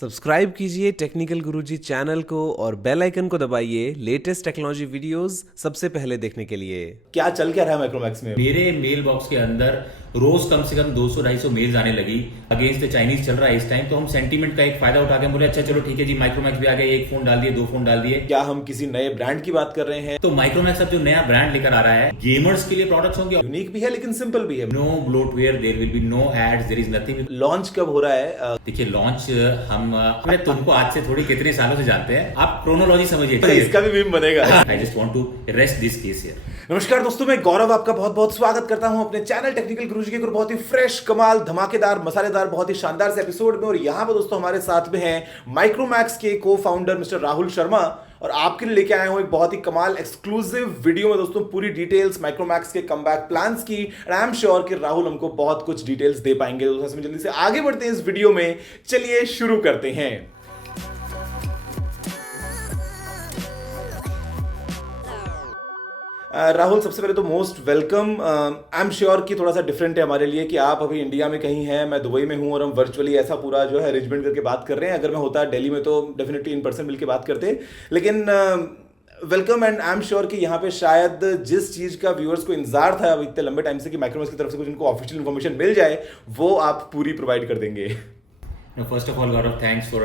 Subscribe कीजिए technical गुरुजी channel को और बेल आइकन को दबाइए लेटेस्ट टेक्नोलॉजी वीडियोस सबसे पहले देखने के लिए। क्या चल क्या रहा है माइक्रोमैक्स में? मेरे मेल बॉक्स के अंदर रोज कम से कम 200-250 मेल्स आने लगी। अगेंस्ट द चाइनीज चल रहा है इस टाइम, तो हम सेंटीमेंट का एक फायदा उठा के बोले अच्छा चलो ठीक है जी, माइक्रोमैक्स भी आ गया, एक फोन डाल दिए, 2 फोन डाल दिए। क्या हम किसी नए ब्रांड की बात कर रहे हैं? तो माइक्रोमैक्स अब जो नया ब्रांड लेकर आ रहा है, गेमर्स के लिए प्रोडक्ट्स होंगे। यूनिक भी है लेकिन सिंपल भी है। No bloatware, there will be no ads, there is nothing. Launch कब हो रहा है? देखिए लॉन्च हम तुमको आज से थोड़ी कितने सालों से जानते हैं, आप क्रोनोलॉजी समझिए। इसका भी मीम बनेगा। I just want to rest this case here. नमस्कार दोस्तों, मैं गौरव आपका बहुत बहुत स्वागत करता हूं अपने चैनल टेक्निकल गुरुजी के एक बहुत ही फ्रेश, कमाल, धमाकेदार, मसालेदार, बहुत ही शानदार से एपिसोड में। और यहां पर दोस्तों हमारे साथ में हैं माइक्रोमैक्स के को फाउंडर मिस्टर राहुल शर्मा, और आपके लिए लेके आया हूं एक बहुत ही कमाल एक्सक्लूसिव वीडियो में दोस्तों पूरी डिटेल्स माइक्रोमैक्स के कमबैक प्लान्स की। एंड आई एम श्योर कि राहुल हमको बहुत कुछ डिटेल्स दे पाएंगे। दोस्तों इसमें जल्दी से आगे बढ़ते हैं इस वीडियो में, चलिए शुरू करते हैं। राहुल, सबसे पहले तो most welcome. I am sure कि थोड़ा सा डिफरेंट है हमारे लिए कि आप अभी इंडिया में कहीं हैं, मैं दुबई में हूं, और हम वर्चुअली ऐसा पूरा जो है अरेंजमेंट करके बात कर रहे हैं। अगर मैं होता दिल्ली में तो डेफिनेटली इन पर्सन मिलकर बात करते, लेकिन welcome. And I am sure कि यहाँ पे शायद जिस चीज़ का व्यूअर्स को इंतजार था इतने लंबे टाइम से कि माइक्रोमैक्स की तरफ से कुछ उनको ऑफिशियल इन्फॉर्मेशन मिल जाए, वो आप पूरी प्रोवाइड कर देंगे। First of all, Gaurav, thanks for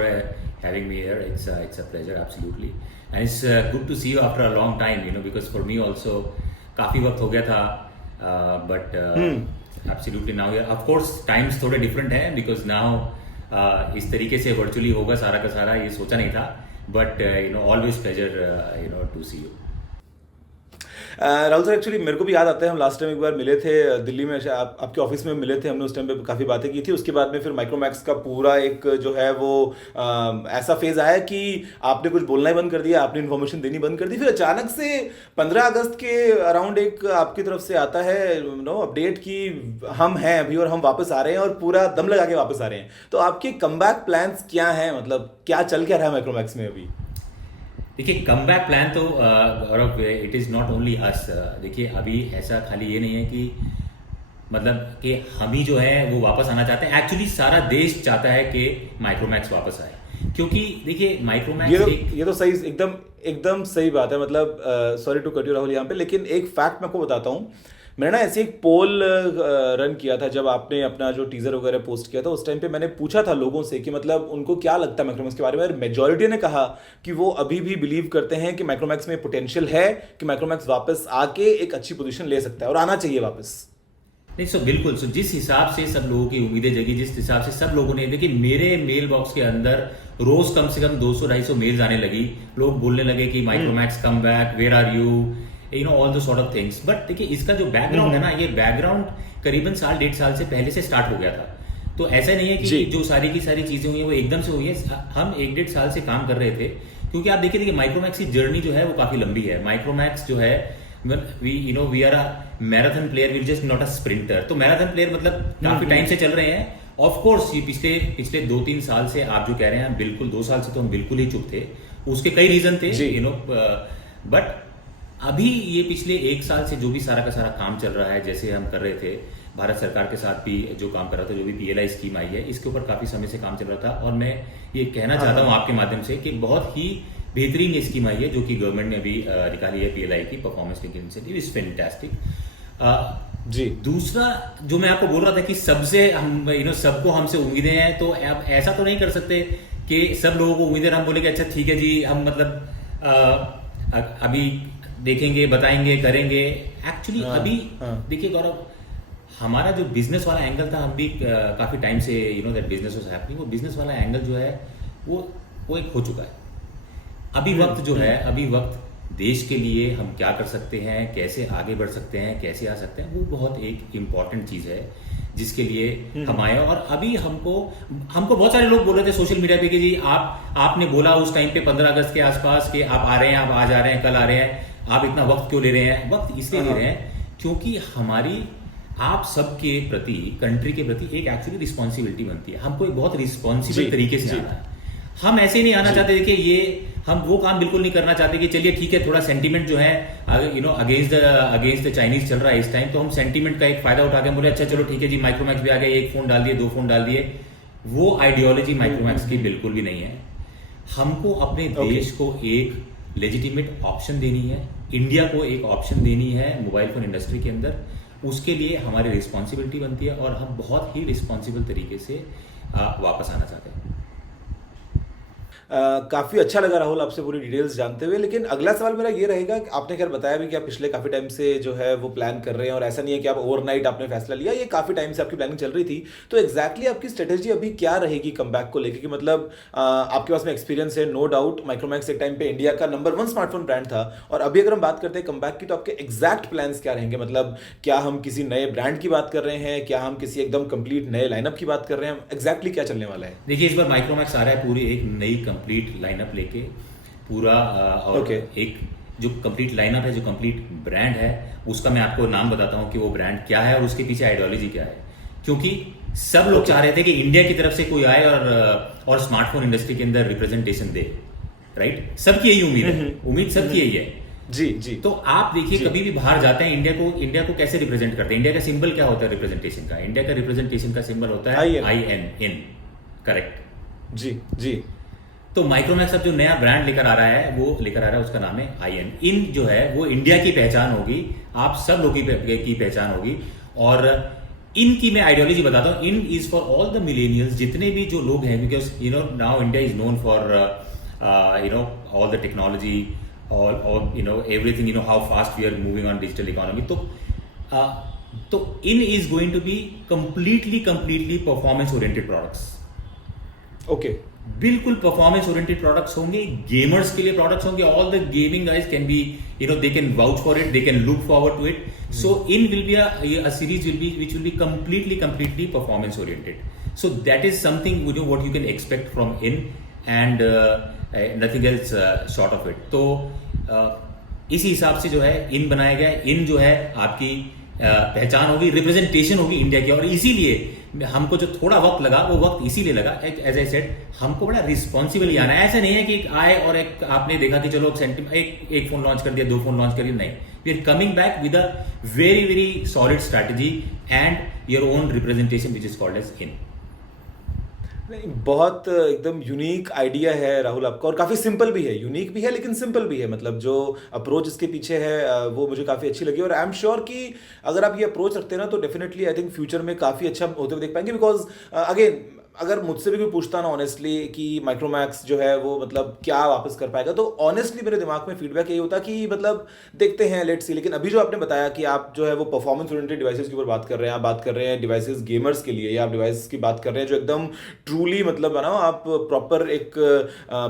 having me here. It's a pleasure, absolutely, and it's good to see you after a long time. Because for me also, काफी वक्त हो गया था, but absolutely now, of course, times थोड़े different हैं because now इस तरीके से virtually होगा सारा का सारा, ये सोचा नहीं था, but always pleasure to see you. Rahul sir, actually मेरे को भी याद आता है हम लास्ट टाइम एक बार मिले थे दिल्ली में, आपके ऑफिस में मिले थे। हमने उस टाइम पे काफ़ी बातें की थी। उसके बाद में फिर माइक्रोमैक्स का पूरा एक जो है वो ऐसा फेज आया कि आपने कुछ बोलना ही बंद कर दिया, आपने इन्फॉर्मेशन देनी बंद कर दी। फिर अचानक से 15 अगस्त के अराउंड एक आपकी तरफ से आता है अपडेट कि हम हैं अभी और हम वापस आ रहे हैं, और पूरा दम लगा के वापस आ रहे हैं। तो आपके कमबैक प्लान्स क्या हैं? मतलब क्या चल क्या रहा है माइक्रोमैक्स में अभी? देखिए कमबैक प्लान तो Gaurav, it is not only us. देखिए अभी ऐसा खाली ये नहीं है कि मतलब कि हम ही जो है वो वापस आना चाहते हैं। एक्चुअली सारा देश चाहता है कि माइक्रोमैक्स वापस आए, क्योंकि देखिए माइक्रोमैक्स ये तो सही, एकदम सही बात है। मतलब sorry to cut you Rahul यहाँ पे, लेकिन एक फैक्ट मैं आपको बताता हूँ। मैंने ना ऐसे एक पोल रन किया था जब आपने अपना जो टीजर वगैरह पोस्ट किया था। उस टाइम पे मैंने पूछा था लोगों से कि मतलब उनको क्या लगता है माइक्रोमैक्स के बारे में, और मेजॉरिटी ने कहा कि वो अभी भी बिलीव करते हैं कि माइक्रोमैक्स में पोटेंशियल है, कि माइक्रोमैक्स वापस आके एक अच्छी पोजीशन ले सकता है और आना चाहिए वापस। नहीं सो बिल्कुल, सो जिस हिसाब से सब लोगों की उम्मीदें जगी, जिस हिसाब से सब लोगों ने, देखिए मेरे मेल बॉक्स के अंदर रोज कम से कम 200-250 मेल्स आने लगी। लोग बोलने लगे कि Micromax come back, where are you, all the sort of things. But देखिए इसका जो बैकग्राउंड है ना, ये बैकग्राउंड करीबन 1.5 साल से पहले से स्टार्ट हो गया था। तो ऐसा नहीं है कि जो सारी की सारी चीजें हुई है वो एकदम से हुई है। हम 1.5 साल से काम कर रहे थे, क्योंकि आप देखिए माइक्रोमैक्स की जर्नी जो है वो काफी लंबी है। माइक्रोमैक्स जो है we are a marathon player, we just not a sprinter. तो मैराथन प्लेयर मतलब काफी टाइम से चल रहे हैं। ऑफ कोर्स ये पिछले 2-3 साल से आप जो कह रहे हैं, बिल्कुल 2 साल से तो हम बिल्कुल ही चुप थे। उसके कई रीजन थे, बट अभी ये पिछले 1 साल से जो भी सारा का सारा काम चल रहा है, जैसे हम कर रहे थे भारत सरकार के साथ भी जो काम कर रहा था, जो भी PLI स्कीम आई है, इसके ऊपर काफी समय से काम चल रहा था। और मैं ये कहना चाहता हूँ आपके माध्यम से कि बहुत ही बेहतरीन ये स्कीम आई है जो कि गवर्नमेंट ने अभी निकाली है, PLI की performance linked incentive, is fantastic. जी, दूसरा जो मैं आपको बोल रहा था कि सबसे हम सबको हमसे उम्मीदें हैं, तो अब ऐसा तो नहीं कर सकते कि सब लोगों को उम्मीदें हम बोले कि अच्छा ठीक है जी, हम मतलब अभी देखेंगे, बताएंगे, करेंगे। एक्चुअली अभी देखिए गौरव, हमारा जो बिजनेस वाला एंगल था, हम भी काफी time say that business was happening, वो बिजनेस वाला एंगल जो है वो एक हो चुका है। अभी वक्त जो है, अभी वक्त देश के लिए हम क्या कर सकते हैं, कैसे आगे बढ़ सकते हैं, कैसे आ सकते हैं, वो बहुत एक इम्पॉर्टेंट चीज है जिसके लिए हम आए। और अभी हमको बहुत सारे लोग बोल रहे थे सोशल मीडिया पे कि जी आपने बोला उस टाइम पे 15 अगस्त के आसपास कि आप आ रहे हैं, आप आज आ रहे हैं, कल आ रहे हैं, आप इतना वक्त क्यों ले रहे हैं? वक्त इसलिए ले रहे हैं क्योंकि हमारी आप सबके प्रति, कंट्री के प्रति एक एक्चुअली रिस्पॉन्सिबिलिटी बनती है। हमको एक बहुत रिस्पॉन्सिबल तरीके से आना है। हम ऐसे नहीं आना चाहते। देखिए ये हम वो काम बिल्कुल नहीं करना चाहते कि चलिए ठीक है, थोड़ा सेंटीमेंट जो है अगेंस्ट द चाइनीज चल रहा है इस टाइम, तो हम सेंटीमेंट का एक फायदा उठा के बोले अच्छा चलो ठीक है जी, माइक्रोमैक्स भी आ गया, एक फोन डाल दिए, 2 फोन डाल दिए। वो आइडियोलॉजी माइक्रोमैक्स की बिल्कुल भी नहीं है। हमको अपने देश को एक लेजिटिमेट ऑप्शन देनी है, इंडिया को एक ऑप्शन देनी है मोबाइल फोन इंडस्ट्री के अंदर। उसके लिए हमारी रिस्पॉन्सिबिलिटी बनती है और हम बहुत ही रिस्पॉन्सिबल तरीके से वापस आना चाहते हैं। काफ़ी अच्छा लगा राहुल आपसे पूरी डिटेल्स जानते हुए, लेकिन अगला सवाल मेरा ये रहेगा कि आपने खैर बताया भी कि आप पिछले काफ़ी टाइम से जो है वो प्लान कर रहे हैं और ऐसा नहीं है कि आप ओवरनाइट आपने फैसला लिया, ये काफ़ी टाइम से आपकी प्लानिंग चल रही थी। तो एग्जैक्टली आपकी स्ट्रेटेजी अभी क्या रहेगी कमबैक को लेकर? कि मतलब आपके पास में एक्सपीरियंस है, नो डाउट मैक्रोमैक्स एक टाइम पे इंडिया का नंबर 1 स्मार्टफोन ब्रांड था, और अभी अगर हम बात करते हैं कमबैक की तो आपके एग्जैक्ट प्लान्स क्या रहेंगे? मतलब क्या हम किसी नए ब्रांड की बात कर रहे हैं, क्या हम किसी एकदम कंप्लीट नए लाइनअप की बात कर रहे हैं, एग्जैक्टली क्या चलने वाला है? देखिए, इस बार माइक्रोमैक्स आ रहा है पूरी एक नई कंप्लीट लाइनअप लेके, पूरा और एक जो कंप्लीट लाइनअप है, जो कंप्लीट ब्रांड है, उसका मैं आपको नाम बताता हूँ कि वो ब्रांड क्या है और उसके पीछे आइडियोलॉजी क्या है। क्योंकि सब लोग चाह रहे थे कि इंडिया की तरफ से कोई आए और स्मार्टफोन इंडस्ट्री के अंदर रिप्रेजेंटेशन दे, राइट? सबकी यही उम्मीद है, उम्मीद सबकी यही है। जी जी। तो आप देखिए, कभी भी बाहर जाते हैं, इंडिया को कैसे रिप्रेजेंट करते हैं? इंडिया का सिंबल क्या होता है रिप्रेजेंटेशन का? इंडिया का रिप्रेजेंटेशन का सिंबल होता है IN, करेक्ट? जी जी। तो माइक्रोमैक्स अब जो नया ब्रांड लेकर आ रहा है, वो लेकर आ रहा है, उसका नाम है IN। इन जो है वो इंडिया की पहचान होगी, आप सब लोगों की पहचान होगी। और इनकी मैं आइडियोलॉजी बताता हूँ। In is for all the millennials, जितने भी जो लोग हैं, because now India is known for all the technology, all everything, how fast we are moving on digital economy. तो in is going to be completely performance oriented products. Okay, बिल्कुल performance oriented products होंगे, gamers के लिए products होंगे। All the gaming guys can be, they can vouch for it, they can look forward to it. So in will be a series which will be completely performance oriented. So that is something what you can expect from in, and nothing else short of it. तो इसी हिसाब से जो है इन बनाया गया है। इन जो है आपकी पहचान होगी, रिप्रेजेंटेशन होगी इंडिया की। और इसीलिए हमको जो थोड़ा वक्त लगा, वो वक्त इसीलिए लगा, एज आई सेड, हमको बड़ा रिस्पॉन्सिबली आना है। ऐसा नहीं है कि आए और एक आपने देखा कि चलो एक फोन लॉन्च कर दिया, 2 फोन लॉन्च कर दिया, नहीं। We are coming back with a very solid strategy and your own representation which is called as In. नहीं, बहुत एकदम यूनिक आइडिया है राहुल आपका, और काफ़ी सिंपल भी है, यूनिक भी है लेकिन सिंपल भी है। मतलब जो अप्रोच इसके पीछे है वो मुझे काफ़ी अच्छी लगी, और आई एम श्योर कि अगर आप ये अप्रोच रखते हैं ना तो डेफिनेटली आई थिंक फ्यूचर में काफ़ी अच्छा होते हुए देख पाएंगे। बिकॉज अगेन, अगर मुझसे भी कोई पूछता ना ऑनेस्टली कि माइक्रोमैक्स जो है वो मतलब क्या वापस कर पाएगा, तो ऑनेस्टली मेरे दिमाग में फीडबैक यही होता कि मतलब देखते हैं, लेट्स सी। लेकिन अभी जो आपने बताया कि आप जो है वो परफॉर्मेंस ओरिएंटेड डिवाइसेस के ऊपर बात कर रहे हैं, आप बात कर रहे हैं डिवाइसेस गेमर्स के लिए, या आप डिवाइस की बात कर रहे हैं जो एकदम ट्रूली मतलब बनाओ आप प्रॉपर एक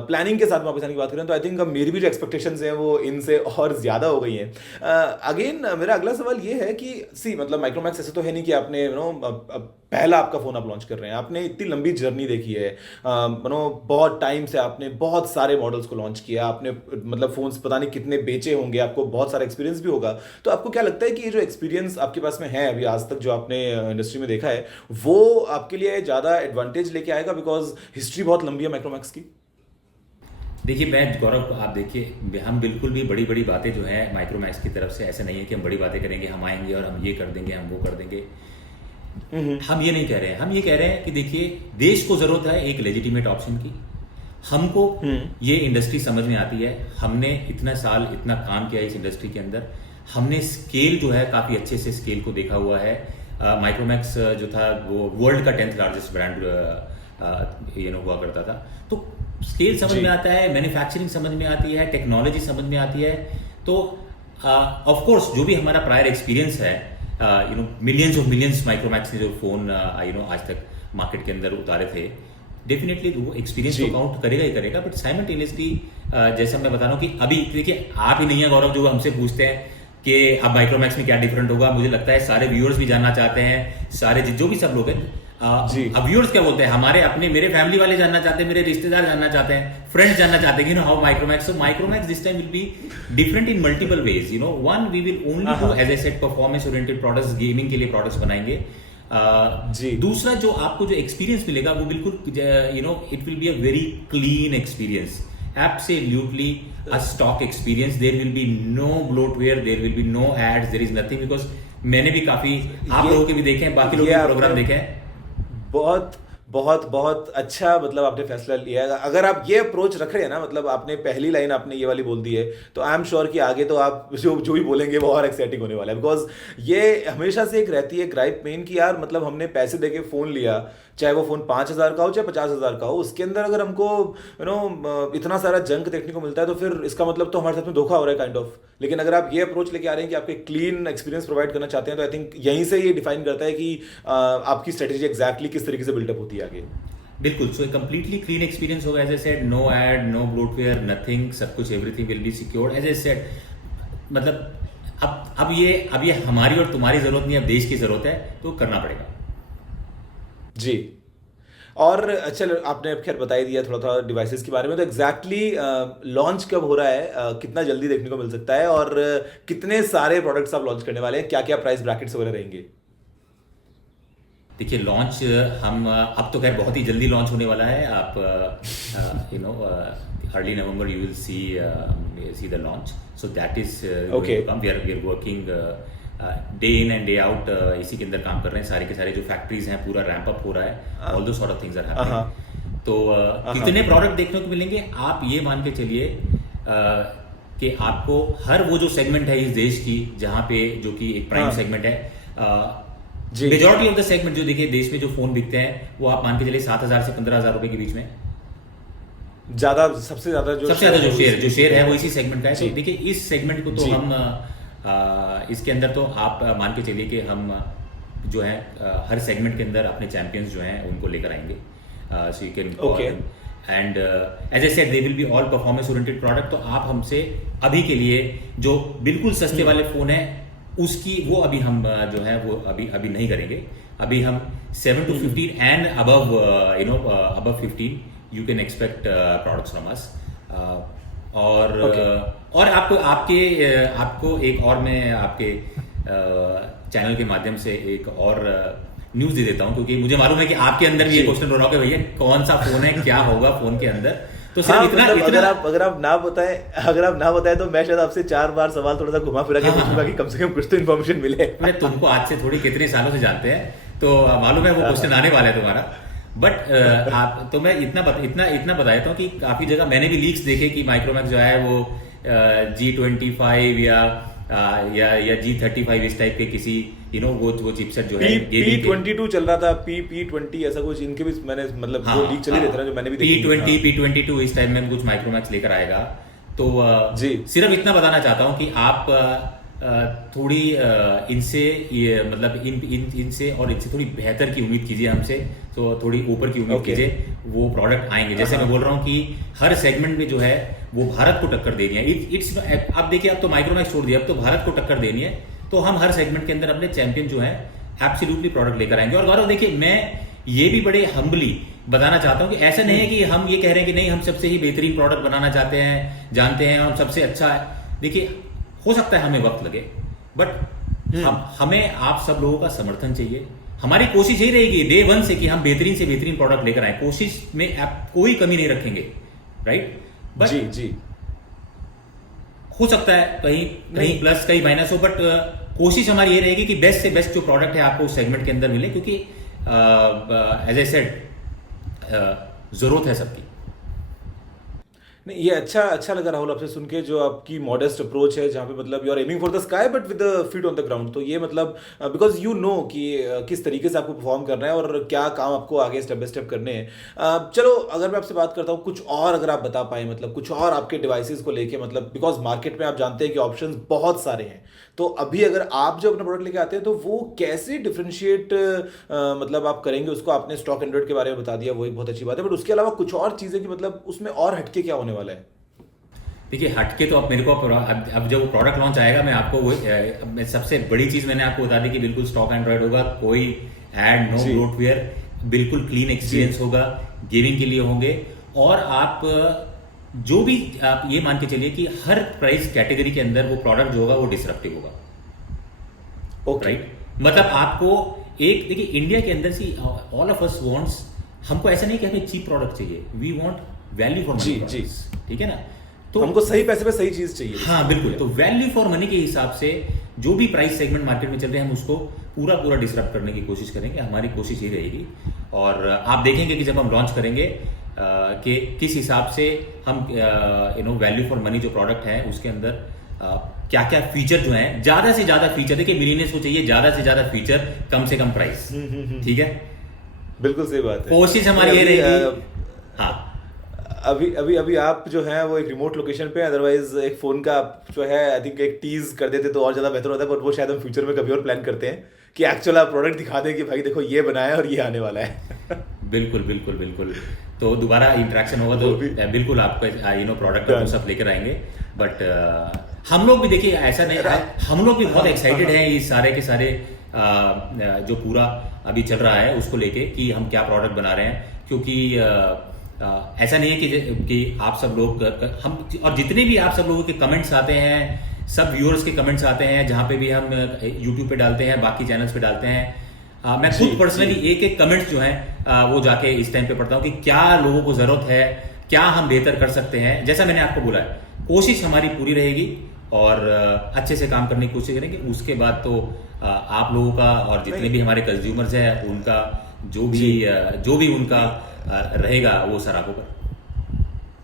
प्लानिंग के साथ वापस आने की बात करें, तो आई थिंक अब मेरी भी जो एक्सपेक्टेशंस हैं वो इनसे और ज़्यादा हो गई हैं। अगेन मेरा अगला सवाल ये है कि मतलब माइक्रोमैक्स ऐसे तो है नहीं कि आपने पहला आपका फ़ोन आप लॉन्च कर रहे हैं, आपने इतनी लंबी जर्नी देखी है, बहुत टाइम से आपने बहुत सारे मॉडल्स को लॉन्च किया, आपने मतलब फ़ोन्स पता नहीं कितने बेचे होंगे, आपको बहुत सारा एक्सपीरियंस भी होगा। तो आपको क्या लगता है कि ये जो एक्सपीरियंस आपके पास में है अभी आज तक जो आपने इंडस्ट्री में देखा है, वो आपके लिए ज़्यादा एडवांटेज लेके आएगा? बिकॉज हिस्ट्री बहुत लंबी है माइक्रोमैक्स की। देखिए, मैं गौरव, आप देखिए, हम बिल्कुल भी बड़ी बातें जो है माइक्रोमैक्स की तरफ से, ऐसे नहीं है कि हम बड़ी बातें करेंगे, हम आएंगे और हम ये कर देंगे, हम वो कर देंगे। हम ये नहीं कह रहे हैं। हम ये कह रहे हैं कि देखिए, देश को जरूरत है एक लेजिटिमेट ऑप्शन की। हमको ये इंडस्ट्री समझ में आती है, हमने इतना साल इतना काम किया इस इंडस्ट्री के अंदर, हमने स्केल जो है काफ़ी अच्छे से स्केल को देखा हुआ है। माइक्रोमैक्स जो था वो वर्ल्ड का 10th लार्जेस्ट ब्रांड हुआ करता था। तो स्केल समझ में आता है, मैन्युफैक्चरिंग समझ में आती है, टेक्नोलॉजी समझ में आती है। तो ऑफ कोर्स जो भी हमारा प्रायर एक्सपीरियंस है, मिलियंस माइक्रोमैक्स ने जो फोन आज तक मार्केट के अंदर उतारे थे, डेफिनेटली वो एक्सपीरियंस तो काउंट करेगा ही करेगा। बट साइमल्टेनियसली जैसा मैं बता रहा हूँ कि अभी देखिए, आप ही नहीं है गौरव जो हमसे पूछते हैं कि अब माइक्रोमैक्स में क्या डिफरेंट होगा। मुझे लगता है सारे व्यूअर्स भी जानना चाहते हैं, सारे जो भी सब लोग हैं। अब व्यूअर्स क्या बोलते हैं, हमारे अपने मेरे फैमिली वाले जानना चाहते हैं, मेरे रिश्तेदार जानना चाहते हैं, फ्रेंड्स जानना चाहते हैं, how Micromax. So Micromax this time will be different in multiple ways. One, we will only do, as I said, performance oriented products, gaming के लिए प्रोडक्ट्स बनाएंगे। दूसरा जो आपको जो एक्सपीरियंस मिलेगा वो बिल्कुल it will be a very clean experience, absolutely a stock experience. There will be no bloatware, there will be no ads, there is nothing, because मैंने भी काफी, आप लोगों के भी देखे हैं, बाकी लोगों के प्रोग्राम देखे हैं। बहुत बहुत अच्छा मतलब आपने फैसला लिया है। अगर आप ये अप्रोच रख रहे हैं ना, मतलब आपने पहली लाइन आपने ये वाली बोल दी है, तो आई एम श्योर कि आगे तो आप जो जो भी बोलेंगे वो और एक्साइटिंग होने वाला है। बिकॉज ये हमेशा से एक रहती है ग्राइप मेन कि यार मतलब हमने पैसे देके फ़ोन लिया, चाहे वो फ़ोन 5,000 का हो चाहे 50,000 का हो, उसके अंदर अगर हमको इतना सारा जंक देखने को मिलता है तो फिर इसका मतलब तो हमारे साथ में धोखा हो रहा है काइंड ऑफ। लेकिन अगर आप ये अप्रोच लेके आ रहे हैं कि आप एक क्लीन एक्सपीरियंस प्रोवाइड करना चाहते हैं, तो आई थिंक यहीं से ये डिफाइन करता है कि आपकी स्ट्रेटेजी एग्जैक्टली किस तरीके से बिल्डअप होती है आगे। बिल्कुल, सो कंप्लीटली क्लीन एक्सपीरियंस होगा। As I said, no ad, no bloatware, nothing, सब कुछ everything will be secured. As I said, मतलब अब ये हमारी और तुम्हारी जरूरत नहीं, अब देश की जरूरत है, तो करना पड़ेगा जी। और अच्छा, आपने अब खैर बता ही दिया थोड़ा थोड़ा डिवाइसेस के बारे में, तो एग्जैक्टली लॉन्च कब हो रहा है, कितना जल्दी देखने को मिल सकता है, और कितने सारे प्रोडक्ट्स आप लॉन्च करने वाले हैं, क्या क्या प्राइस ब्रैकेट्स वगैरह रहेंगे? देखिए, लॉन्च हम अब तो खैर बहुत ही जल्दी लॉन्च होने वाला है। आप you know early November you will see the launch, so that is Okay. We are working day in and day out, इसी के अंदर काम कर रहे हैं। सारे के सारे जो फैक्ट्रीज हैं पूरा रैंप अप हो रहा है, all those sort of things are happening. तो कितने प्रोडक्ट देखने को मिलेंगे, आप ये मान के चलिए कि आपको हर वो जो सेगमेंट है इस देश की, जहाँ पे जो कि एक प्राइम सेगमेंट है, मेजॉरिटी ऑफ द सेगमेंट जो देखिए देश में जो फोन बिकते हैं, वो आप मान के चलिए 7,000 से 15,000 रुपए के बीच में। सबसे ज्यादा जो शेयर है वो इसी सेगमेंट का है। तो देखिए, इस सेगमेंट को तो हम इसके अंदर तो आप मान के चलिए कि हम जो है हर सेगमेंट के अंदर अपने चैंपियंस जो हैं उनको लेकर आएंगे। So you can and as I said, they will be all performance oriented product. तो आप हमसे अभी के लिए जो बिल्कुल सस्ते वाले फोन है उसकी वो अभी हम जो है वो अभी नहीं करेंगे। अभी हम 7 to 15 and above above 15 you can expect products from us. और आपको एक और मैं आपके चैनल के माध्यम से एक और न्यूज दे देता हूं, क्योंकि मुझे मालूम है कि आपके अंदर भी ये क्वेश्चन हो रहा होगा, भैया कौन सा फोन है, क्या होगा फोन के अंदर। तो सिर्फ इतना अगर आप ना बताएं तो मैं शायद आपसे 4 बार सवाल थोड़ा सा घुमा फिरा के पूछूंगा कि कम से कम कुछ तो इन्फॉर्मेशन मिले। अरे तुमको आज से थोड़ी कितने सालों से जानते हैं, तो मालूम है वो क्वेश्चन आने वाला है तुम्हारा। बट आप तो मैं इतना बता देता हूँ कि काफी जगह मैंने भी लीक्स देखे कि माइक्रोमैक्स जो है वो G25 या G35 इस टाइप के किसी वो चिपसेट जो है P22 चल रहा था, P20 ऐसा कुछ, इनके भी मैंने मतलब वो लीक चली रहता है जो मैंने भी देखी। P22 इस टाइप में कुछ माइक्रोमैक्स लेकर आएगा। तो जी, सिर्फ इतना बताना चाहता हूँ कि आप थोड़ी इनसे मतलब इनसे और इनसे थोड़ी बेहतर की उम्मीद कीजिए हमसे, तो थोड़ी ऊपर की उम्मीद कीजिए। वो प्रोडक्ट आएंगे, जैसे मैं बोल रहा हूँ कि हर सेगमेंट में जो है वो भारत को टक्कर देनी है। अब देखिए, अब तो माइक्रोमैक्स छोड़ दिया, अब तो भारत को टक्कर देनी है। तो हम हर सेगमेंट के अंदर अपने चैंपियन जो है एब्सोल्युटली प्रोडक्ट लेकर आएंगे। और गौरव, देखिए, मैं ये भी बड़े हम्बली बताना चाहता हूँ कि ऐसा नहीं है कि हम ये कह रहे हैं कि नहीं, हम सबसे ही बेहतरीन प्रोडक्ट बनाना चाहते हैं, जानते हैं, हम सबसे अच्छा है। देखिए, हो सकता है हमें वक्त लगे, बट हमें आप सब लोगों का समर्थन चाहिए। हमारी कोशिश यही रहेगी डे 1 से कि हम बेहतरीन से बेहतरीन प्रोडक्ट लेकर आए। कोशिश में आप कोई कमी नहीं रखेंगे, राइट? बट जी हो सकता है कहीं प्लस कहीं माइनस हो, बट कोशिश हमारी ये रहेगी कि बेस्ट से बेस्ट जो प्रोडक्ट है आपको उस सेगमेंट के अंदर मिले, क्योंकि एज आई सेड जरूरत है सबकी। नहीं, ये अच्छा लगा राहुल आपसे सुन के, जो आपकी मॉडेस्ट अप्रोच है, जहाँ पे मतलब you are aiming for the sky but with the feet on the ground. तो ये मतलब बिकॉज यू नो कि किस तरीके से आपको परफॉर्म करना है और क्या काम आपको आगे स्टेप बाय स्टेप करने हैं। चलो, अगर मैं आपसे बात करता हूँ कुछ और, अगर आप बता पाए मतलब कुछ और आपके डिवाइसेस को लेके, मतलब बिकॉज मार्केट में आप जानते हैं कि ऑप्शंस बहुत सारे हैं। तो अभी अगर आप जो अपना प्रोडक्ट लेके आते हैं तो वो कैसे डिफरेंशिएट मतलब आप करेंगे उसको? आपने स्टॉक एंड्रॉइड के बारे में बता दिया, वो एक बहुत अच्छी बात है, बट उसके अलावा कुछ और चीज़ें कि मतलब उसमें और हटके क्या होने वाला है? देखिए, हटके तो अब मेरे को अब जब वो प्रोडक्ट लॉन्च आएगा मैं आपको वो सबसे बड़ी चीज़ मैंने आपको बता दी कि बिल्कुल स्टॉक एंड्रॉइड होगा, कोई एड, नो ब्लोटवेयर, बिल्कुल क्लीन एक्सपीरियंस होगा, गेमिंग के लिए होंगे। और आप जो भी आप ये मान के चलिए कि हर प्राइस कैटेगरी के अंदर वो प्रोडक्ट जो होगा वो डिसरप्टिव होगा, राइट? मतलब आपको एक, देखिए, इंडिया के अंदर see all of us wants, हमको ऐसा नहीं कि हमें चीप प्रोडक्ट चाहिए, we want value for money, ठीक है ना? तो हमको सही पैसे पे सही चीज चाहिए। हाँ बिल्कुल, तो वैल्यू फॉर मनी के हिसाब से जो भी प्राइस सेगमेंट मार्केट में चल रहे हैं हम उसको पूरा पूरा डिसरप्ट करने की कोशिश करेंगे, हमारी कोशिश ये रहेगी। और आप देखेंगे कि जब हम लॉन्च करेंगे कि किस हिसाब से हम वैल्यू फॉर मनी जो प्रोडक्ट है उसके अंदर क्या क्या फीचर जो है, ज्यादा से ज्यादा फीचर, देखिए मिलीनियर्स को चाहिए ज्यादा से ज्यादा फीचर, कम से कम प्राइस। ठीक है, बिल्कुल सही बात है। कोशिश हमारी ये रहेगी। हाँ, अभी अभी अभी आप जो है वो एक रिमोट लोकेशन पे, अदरवाइज एक फोन का आप जो है आई थिंक एक टीज कर देते तो और ज्यादा बेहतर होता है, पर वो शायद हम फ्यूचर में कभी और प्लान करते हैं कि एक्चुअल आप प्रोडक्ट दिखा दें कि भाई देखो ये बनाया है और ये आने वाला है। बिल्कुल बिल्कुल बिल्कुल, तो दोबारा इंटरेक्शन होगा तो बिल्कुल आपका प्रोडक्ट वो सब लेकर आएंगे। बट हम लोग भी देखिए ऐसा नहीं, हम लोग भी बहुत एक्साइटेड हैं इस सारे के सारे जो पूरा अभी चल रहा है उसको लेके कि हम क्या प्रोडक्ट बना रहे हैं, क्योंकि ऐसा नहीं है कि आप सब लोग हम और जितने भी आप सब लोगों के कमेंट्स आते हैं, सब व्यूअर्स के कमेंट्स आते हैं जहां पे भी हम यूट्यूब पे डालते हैं, बाकी चैनल्स पे डालते हैं, मैं खुद पर्सनली एक एक कमेंट्स जो हैं वो जाके इस टाइम पे पढ़ता हूँ कि क्या लोगों को जरूरत है, क्या हम बेहतर कर सकते हैं। जैसा मैंने आपको बोला है, कोशिश हमारी पूरी रहेगी और अच्छे से काम करने की कोशिश करेंगे। उसके बाद तो आप लोगों का और जितने भी हमारे कंज्यूमर्स हैं उनका जो भी उनका रहेगा वो सर आपको कर।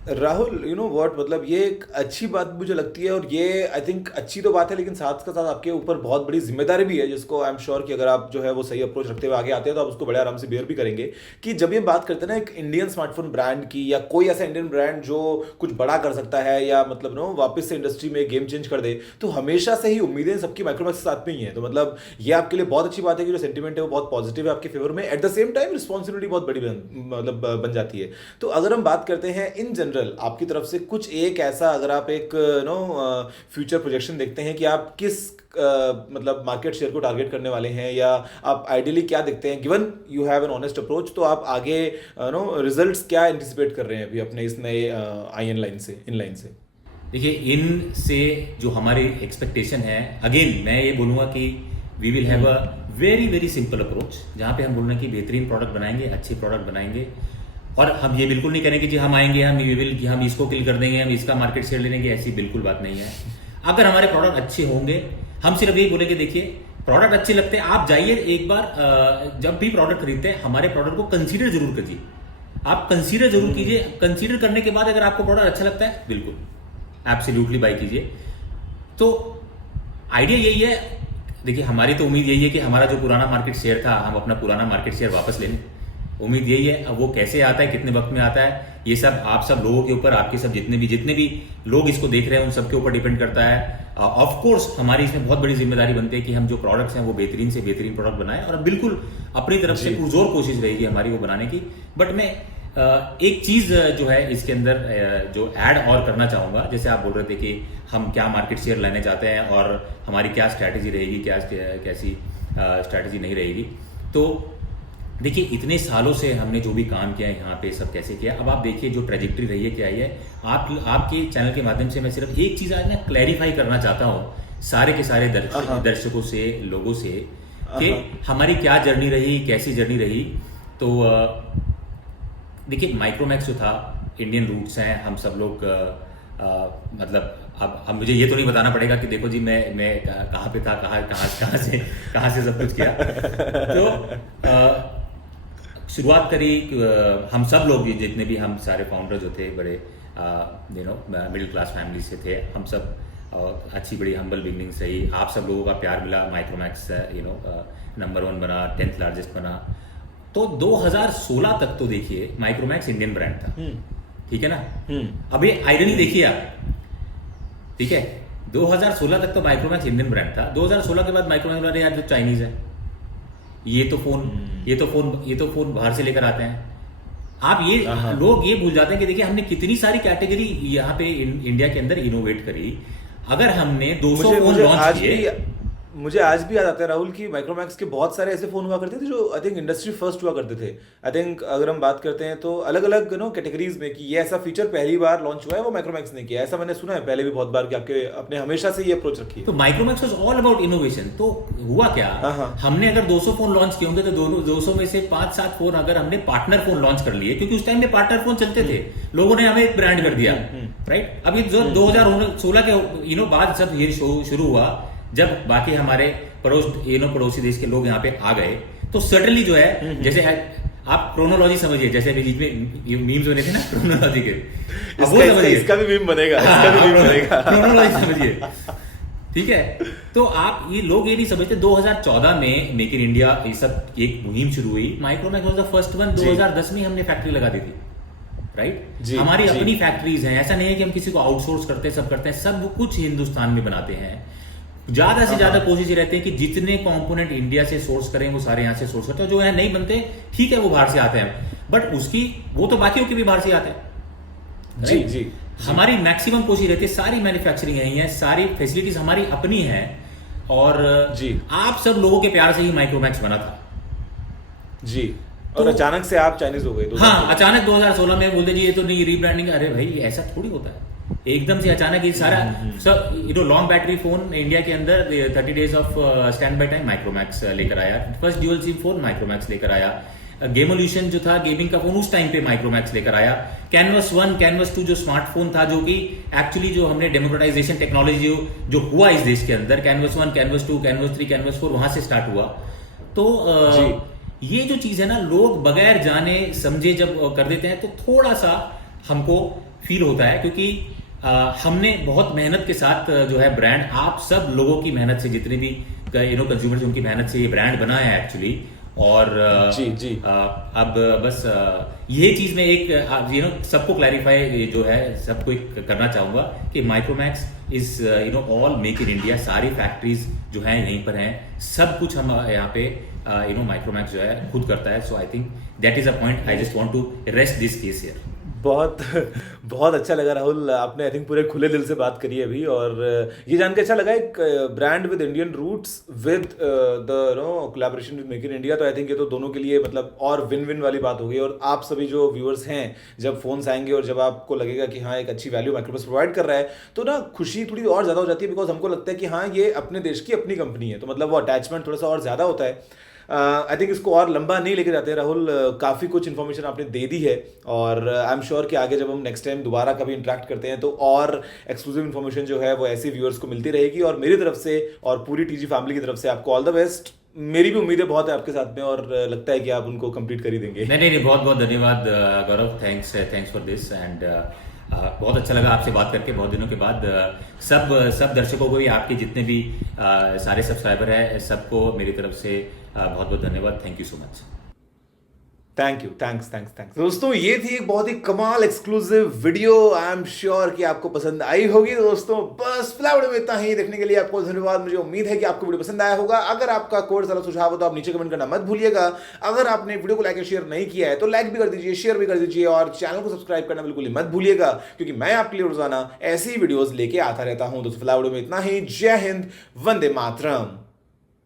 राहुल यू नो व्हाट, मतलब ये एक अच्छी बात मुझे लगती है और ये आई थिंक अच्छी तो बात है, लेकिन साथ के साथ आपके ऊपर बहुत बड़ी जिम्मेदारी भी है, जिसको आई एम श्योर कि अगर आप जो है वो सही अप्रोच रखते हुए आगे आते हैं तो आप उसको बड़े आराम से बेयर भी करेंगे। कि जब ये बात करते हैं ना एक इंडियन स्मार्टफोन ब्रांड की, या कोई ऐसा इंडियन ब्रांड जो कुछ बड़ा कर सकता है या मतलब नो वापस से इंडस्ट्री में गेम चेंज कर दे, तो हमेशा से ही उम्मीदें सबकी माइक्रोमैक्स के साथ में ही है। तो मतलब ये आपके लिए बहुत अच्छी बात है कि जो सेंटिमेंट है वो बहुत पॉजिटिव है आपके फेवर में, at the same time responsibility बहुत बड़ी मतलब बन जाती है। तो अगर हम बात करते हैं इन जनरल आपकी तरफ से कुछ एक ऐसा, अगर आप एक फ्यूचर प्रोजेक्शन देखते हैं कि आप किस मतलब मार्केट शेयर को टारगेट करने वाले हैं, या आप आइडियली क्या देखते हैं, given you have an honest approach, तो आप आगे रिजल्ट्स क्या एंटिसिपेट कर रहे हैं अभी अपने इस नए इन लाइन से? देखिए, इन से जो हमारी एक्सपेक्टेशन है, अगेन मैं ये बोलूँगा कि we will have a very very simple approach, जहाँ पे हम बोल रहे हैं कि बेहतरीन प्रोडक्ट बनाएंगे, अच्छे प्रोडक्ट बनाएंगे। और हम ये बिल्कुल नहीं करेंगे कि हम आएंगे, हम इसको किल कर देंगे, हम इसका मार्केट शेयर ले लेंगे, ऐसी बिल्कुल बात नहीं है। अगर हमारे प्रोडक्ट अच्छे होंगे, हम सिर्फ यही बोलेंगे देखिए प्रोडक्ट अच्छे लगते हैं, आप जाइए एक बार जब भी प्रोडक्ट खरीदते हैं हमारे प्रोडक्ट को कंसीडर जरूर कीजिए, आप कंसीडर जरूर कीजिए। कंसीडर करने के बाद अगर आपको प्रोडक्ट अच्छा लगता है बिल्कुल एब्सोल्युटली बाय कीजिए। तो आइडिया यही है, देखिए हमारी तो उम्मीद यही है कि हमारा जो पुराना मार्केट शेयर था, हम अपना पुराना मार्केट शेयर वापस ले लें, उम्मीद यही है। अब वो कैसे आता है, कितने वक्त में आता है, ये सब आप सब लोगों के ऊपर, आपके सब जितने भी लोग इसको देख रहे हैं उन सब के ऊपर डिपेंड करता है। ऑफ कोर्स हमारी इसमें बहुत बड़ी जिम्मेदारी बनती है कि हम जो प्रोडक्ट्स हैं वो बेहतरीन से बेहतरीन प्रोडक्ट बनाएं, और बिल्कुल अपनी तरफ से पुरजोर कोशिश रहेगी हमारी वो बनाने की। बट मैं एक चीज जो है इसके अंदर जो ऐड और करना चाहूंगा, जैसे आप बोल रहे थे कि हम क्या मार्केट शेयर लेने चाहते हैं और हमारी क्या स्ट्रैटेजी रहेगी, कैसी स्ट्रैटेजी नहीं रहेगी। तो देखिए, इतने सालों से हमने जो भी काम किया है यहाँ पे, सब कैसे किया, अब आप देखिए जो ट्रेजेक्ट्री रही है क्या है। आपके चैनल के माध्यम से मैं सिर्फ एक चीज़ आज ना क्लैरिफाई करना चाहता हूँ सारे के सारे दर्शकों से, लोगों से, कि हमारी क्या जर्नी रही, कैसी जर्नी रही। तो देखिए, माइक्रोमैक्स जो था, इंडियन रूट्स हैं, हम सब लोग मतलब अब मुझे ये तो नहीं बताना पड़ेगा कि देखो जी मैं कहाँ पे था, कहाँ से सब कुछ किया। तो शुरुआत करी, हम सब लोग जितने भी हम सारे फाउंडर जो थे, बड़े मिडिल क्लास फैमिली से थे, हम सब अच्छी बड़ी हम्बल बिगनिंग्स रही। आप सब लोगों का प्यार मिला, माइक्रोमैक्स नंबर 1 बना, 10th लार्जेस्ट बना। तो 2016 तक तो देखिए माइक्रोमैक्स इंडियन ब्रांड था, ठीक है ना। अब ये आइडनी देखिए आप, ठीक है, 2016 तक तो माइक्रोमैक्स इंडियन ब्रांड था। 2016 के बाद माइक्रोमैक्स वाले यार जो चाइनीज है, ये तो फोन बाहर से लेकर आते हैं। आप लोग ये भूल जाते हैं कि देखिए हमने कितनी सारी कैटेगरी यहाँ पे इंडिया के अंदर इनोवेट करी। अगर हमने 200 फोन लॉन्च किए, मुझे आज भी याद आता है राहुल कि माइक्रोमैक्स के बहुत सारे ऐसे फ़ोन हुआ करते थे जो आई थिंक इंडस्ट्री फर्स्ट हुआ करते थे। आई थिंक अगर हम बात करते हैं तो अलग अलग कैटेगरीज में कि ये ऐसा फीचर पहली बार लॉन्च हुआ है वो माइक्रोमैक्स ने किया, ऐसा मैंने सुना है पहले भी बहुत बार कि आपके अपने हमेशा से ये अप्रोच रखी है। तो Micromax was all about innovation. तो हुआ क्या, हमने अगर 200 फोन लॉन्च किए होंगे तो दोनों 200 में से 5-7 फोन अगर हमने पार्टनर फोन लॉन्च कर लिए, क्योंकि उस टाइम में पार्टनर फोन चलते थे, लोगों ने हमें एक ब्रांड कर दिया, राइट। अब ये 2016 के बाद जब ये शुरू हुआ, जब बाकी हमारे पड़ोसी देश के लोग यहाँ पे आ गए, तो सर्टनली जो है, जैसे आप क्रोनोलॉजी समझिए, जैसे अभी बीच में मीम्स बने थे ना क्रोनोलॉजी के, इसका भी मीम बनेगा, क्रोनोलॉजी समझिए, ठीक है। तो आप ये लोग ये नहीं समझते, 2014 में मेक इन इंडिया ये सब एक मुहिम शुरू हुई, Micromax was the first one. 2010 में हमने फैक्ट्री लगा दी थी, राइट। हमारी अपनी फैक्ट्रीज हैं, ऐसा नहीं है कि हम किसी को आउटसोर्स करते हैं, सब करते हैं, सब कुछ हिंदुस्तान में बनाते हैं। ज्यादा से ज्यादा कोशिश ये रहती है कि जितने कंपोनेंट इंडिया से सोर्स करें वो सारे यहां से सोर्स करते हैं। जो है नहीं बनते, ठीक है, वो बाहर से आते हैं, बट उसकी वो तो बाकियों के भी बाहर से आते हैं, जी जी। हमारी मैक्सिमम कोशिश रहती है, सारी मैन्युफैक्चरिंग यही है, सारी फैसिलिटीज हमारी अपनी है, और जी आप सब लोगों के प्यार से ही माइक्रोमैक्स बना था जी। और अचानक से आप चाइनीज हो गए। हाँ, अचानक 2016 में बोलते जी ये तो नहीं रीब्रांडिंग, अरे भाई ऐसा थोड़ी होता है, एकदम से अचानक ये सारा सब लॉन्ग बैटरी फोन इंडिया के अंदर 30 days of stand by time Micromax लेकर आया, first dual SIM phone Micromax लेकर आया, गेमोल्यूशन जो था गेमिंग का फोन उस टाइम पे माइक्रोमैक्स लेकर आया, कैनवस 1 कैनवस 2 जो स्मार्टफोन था, जो कि एक्चुअली जो हमने डेमोक्रेटाइजेशन टेक्नोलॉजी जो हुआ इस देश के अंदर, कैनवस 1 कैनवस 2 कैनवस 3 कैनवस 4 वहां से स्टार्ट हुआ। तो ये जो चीज है ना, लोग बगैर जाने समझे जब कर देते हैं तो थोड़ा सा हमको फील होता है, क्योंकि हमने बहुत मेहनत के साथ जो है ब्रांड, आप सब लोगों की मेहनत से, जितने भी कंज्यूमर्स उनकी मेहनत से ये ब्रांड बना है एक्चुअली। और जी अब बस ये चीज में एक सबको क्लैरिफाई जो है सबको एक करना चाहूंगा कि Micromax is all make in India, सारी फैक्ट्रीज जो है यहीं पर हैं, सब कुछ हम यहाँ पे माइक्रोमैक्स जो है खुद करता है। So I think that is a point, I just want to rest this case here. बहुत बहुत अच्छा लगा राहुल, आपने आई थिंक पूरे खुले दिल से बात करी है अभी, और ये जान के अच्छा लगा एक brand with Indian roots with the collaboration with make in India. तो आई थिंक ये तो दोनों के लिए मतलब और विन विन वाली बात होगी। और आप सभी जो व्यूअर्स हैं, जब फोन्स आएंगे और जब आपको लगेगा कि हाँ एक अच्छी वैल्यू माइक्रोमैक्स प्रोवाइड कर रहा है, तो ना खुशी थोड़ी और ज़्यादा हो जाती है, बिकॉज हमको लगता है कि हाँ ये अपने देश की अपनी कंपनी है, तो मतलब वो अटैचमेंट थोड़ा सा और ज़्यादा होता है। आई थिंक इसको और लंबा नहीं लेके जाते राहुल, काफ़ी कुछ इन्फॉर्मेशन आपने दे दी है, और आई एम श्योर कि आगे जब हम नेक्स्ट टाइम दोबारा कभी इंटरेक्ट करते हैं तो और एक्सक्लूसिव इन्फॉर्मेशन जो है वो ऐसे व्यूअर्स को मिलती रहेगी। और मेरी तरफ से और पूरी टीजी फैमिली की तरफ से आपको ऑल द बेस्ट। मेरी भी उम्मीदें बहुत है आपके साथ में, और लगता है कि आप उनको कंप्लीट कर ही देंगे। नहीं, बहुत बहुत धन्यवाद गौरव, थैंक्स फॉर दिस, एंड बहुत अच्छा लगा आपसे बात करके बहुत दिनों के बाद। सब दर्शकों को भी, आपके जितने भी सारे सब्सक्राइबर हैं, सबको मेरी तरफ से बहुत बहुत धन्यवाद। Thank you so much. Thank you, thanks. दोस्तों ये थी एक बहुत ही कमाल exclusive video, I am sure कि आपको पसंद आई होगी। दोस्तों बस फिलहाल वीडियो में इतना ही, देखने के लिए आपको धन्यवाद। मुझे उम्मीद है कि आपको वीडियो पसंद आया होगा। अगर आपका कोई सारा सुझाव हो तो आप नीचे कमेंट करना मत भूलिएगा। अगर आपने वीडियो को लाइक और शेयर नहीं किया है तो लाइक भी कर दीजिए, शेयर भी कर दीजिए, और चैनल को सब्सक्राइब करना बिल्कुल ही मत भूलिएगा, क्योंकि मैं आपके लिए रोजाना ऐसी वीडियोस लेके आता रहता हूं। तो फिलहाल वीडियो में इतना ही। जय हिंद, वंदे मातरम।